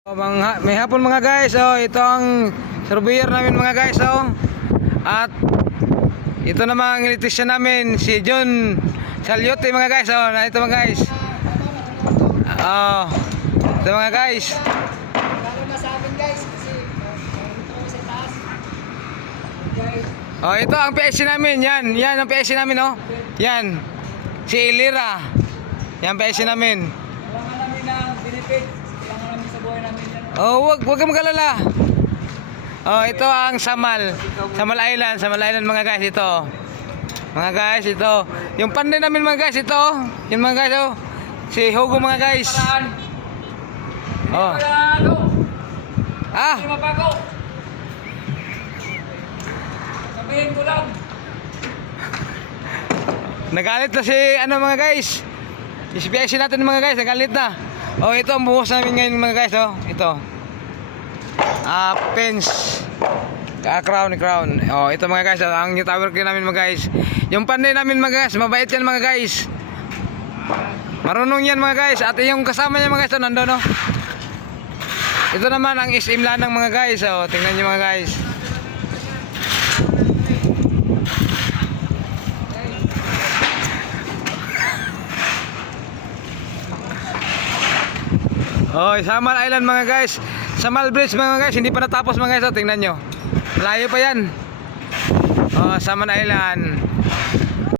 May hapon mga guys. Ito ang surveyor namin mga guys. At ito namang electrician namin si John Salyote mga guys. Ito mga guys. Ito mga guys. Lalo na sa amin guys kasi dito kami sa taas. Ito ang PSC namin. Yan ang PSC namin, Yan. Si Elira. Yan PSC namin. Kailangan namin ng benefit. Kailangan namin sa buhay namin yan. Wag kang magalala. Ito ang Samal. Samal Island mga guys ito. Mga guys ito. Yung panday namin mga guys ito. Yung mga guys Si Hugo mga guys. Hindi mapako. Sabihin ko lang. Nagalit na si mga guys. Si PSC natin mga guys, nagalit na. Ito ang buhos namin ngayon mga guys, Ito. Fence. Crown. Ito mga guys, ang new tower crane namin mga guys. Yung panday namin mga guys, mabait yan mga guys. Marunong yan mga guys. At yung kasama niya mga guys, nandoon, Ito naman ang SM Lanang mga guys. Tingnan niyo mga guys. Samal Island mga guys. Samal Bridge mga guys, hindi pa natapos mga guys. Tingnan nyo. Malayo pa yan. Samal Island.